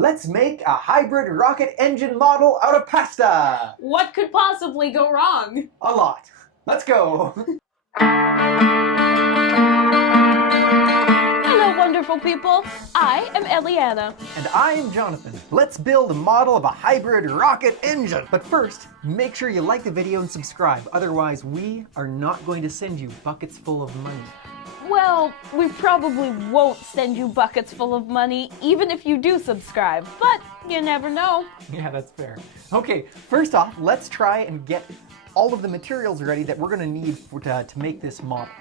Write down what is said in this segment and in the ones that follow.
Let's make a hybrid rocket engine model out of pasta! What could possibly go wrong? A lot. Let's go! Hello, wonderful people. I am Eliana. And I'm Jonathan. Let's build a model of a hybrid rocket engine. But first, make sure you like the video and subscribe. Otherwise, we are not going to send you buckets full of money. Well, we probably won't send you buckets full of money, even if you do subscribe, but you never know. Yeah, that's fair. Okay, first off, let's try and get all of the materials ready that we're going to need to make this model.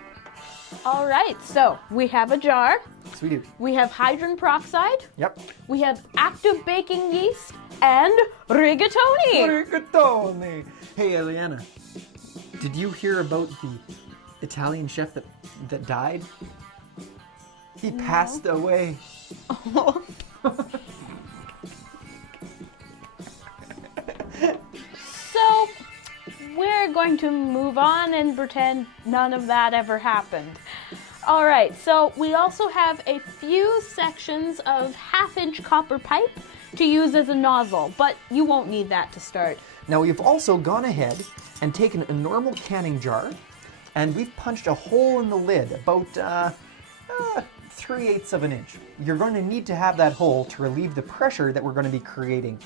All right, so we have a jar. Yes, we do. We have hydrogen peroxide. Yep. We have active baking yeast and rigatoni. Rigatoni. Hey, Eliana, did you hear about the Italian chef that died? He passed away. Oh. So, we're going to move on and pretend none of that ever happened. All right, so we also have a few sections of half-inch copper pipe to use as a nozzle, but you won't need that to start. Now, we've also gone ahead and taken a normal canning jar, and we've punched a hole in the lid about 3/8 of an inch. You're going to need to have that hole to relieve the pressure that we're going to be creating.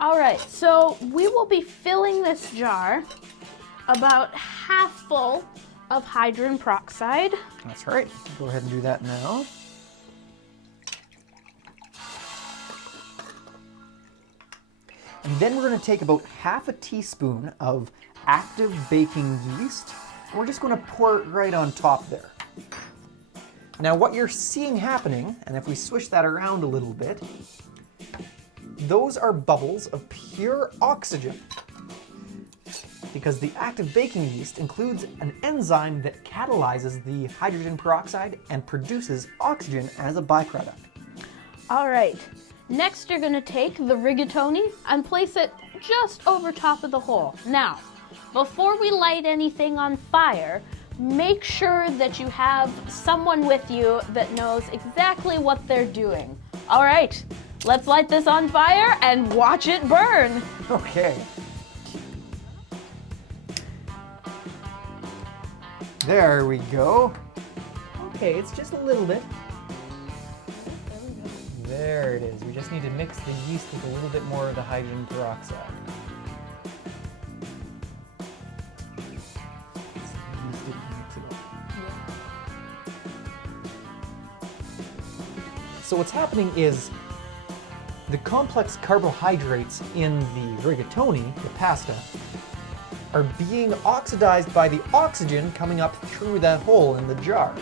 All right, so we will be filling this jar about half full of hydrogen peroxide. That's right. Go ahead and do that now. And then we're going to take about half a teaspoon of active baking yeast. And we're just going to pour it right on top there. Now what you're seeing happening, and if we swish that around a little bit, those are bubbles of pure oxygen. Because the active baking yeast includes an enzyme that catalyzes the hydrogen peroxide and produces oxygen as a byproduct. All right, next you're gonna take the rigatoni and place it just over top of the hole. Now, before we light anything on fire, make sure that you have someone with you that knows exactly what they're doing. All right, let's light this on fire and watch it burn. Okay. There we go. Okay, it's just a little bit. There it is. We just need to mix the yeast with a little bit more of the hydrogen peroxide. So what's happening is the complex carbohydrates in the rigatoni, the pasta, are being oxidized by the oxygen coming up through that hole in the jar.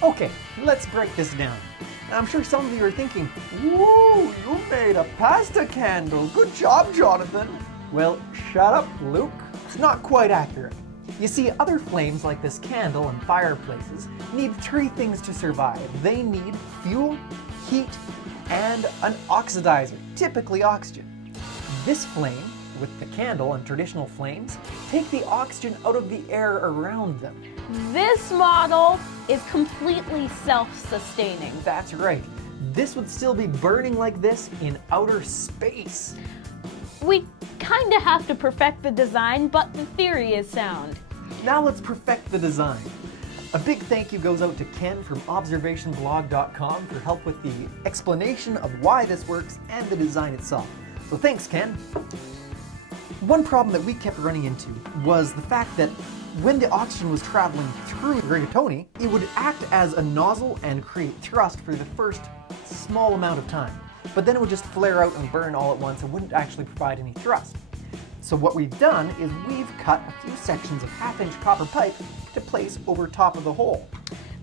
Okay, let's break this down. I'm sure some of you are thinking, "Woo, you made a pasta candle. Good job, Jonathan." Well, shut up, Luke. It's not quite accurate. You see, other flames like this candle and fireplaces need 3 things to survive. They need fuel, heat, and an oxidizer, typically oxygen. This flame, with the candle and traditional flames, take the oxygen out of the air around them. This model is completely self-sustaining. That's right. This would still be burning like this in outer space. We kind of have to perfect the design, but the theory is sound. Now let's perfect the design. A big thank you goes out to Ken from observationblog.com for help with the explanation of why this works and the design itself. So thanks, Ken. One problem that we kept running into was the fact that when the oxygen was traveling through the rigatoni, it would act as a nozzle and create thrust for the first small amount of time. But then it would just flare out and burn all at once and wouldn't actually provide any thrust. So what we've done is we've cut a few sections of half-inch copper pipe to place over top of the hole.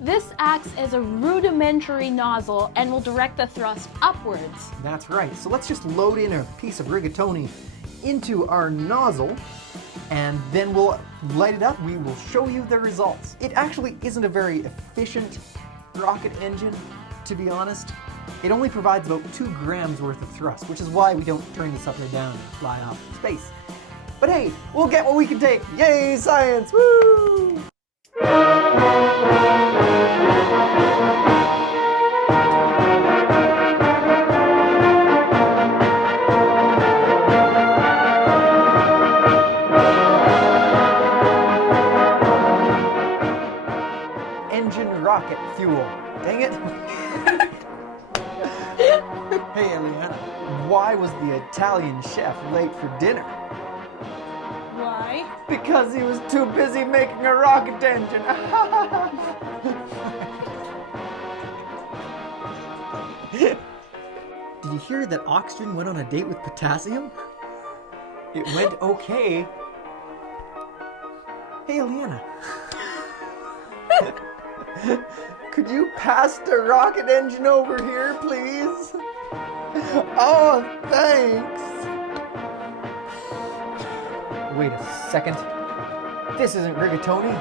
This acts as a rudimentary nozzle and will direct the thrust upwards. That's right. So let's just load in a piece of rigatoni into our nozzle, and then we'll light it up. We will show you the results. It actually isn't a very efficient rocket engine, to be honest, it only provides about 2 grams worth of thrust, which is why we don't turn this upside down and fly off into space. But hey, we'll get what we can take. Yay, science! Woo! Engine rocket fuel. Dang it. Hey, Eliana, why was the Italian chef late for dinner? Why? Because he was too busy making a rocket engine. Did you hear that oxygen went on a date with potassium? It went okay. Hey, Eliana. Could you pass the rocket engine over here, please? Oh, thanks. Wait a second. This isn't rigatoni.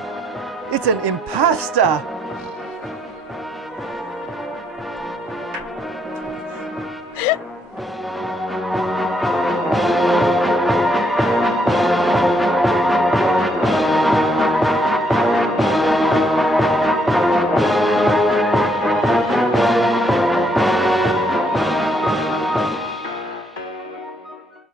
It's an impasta.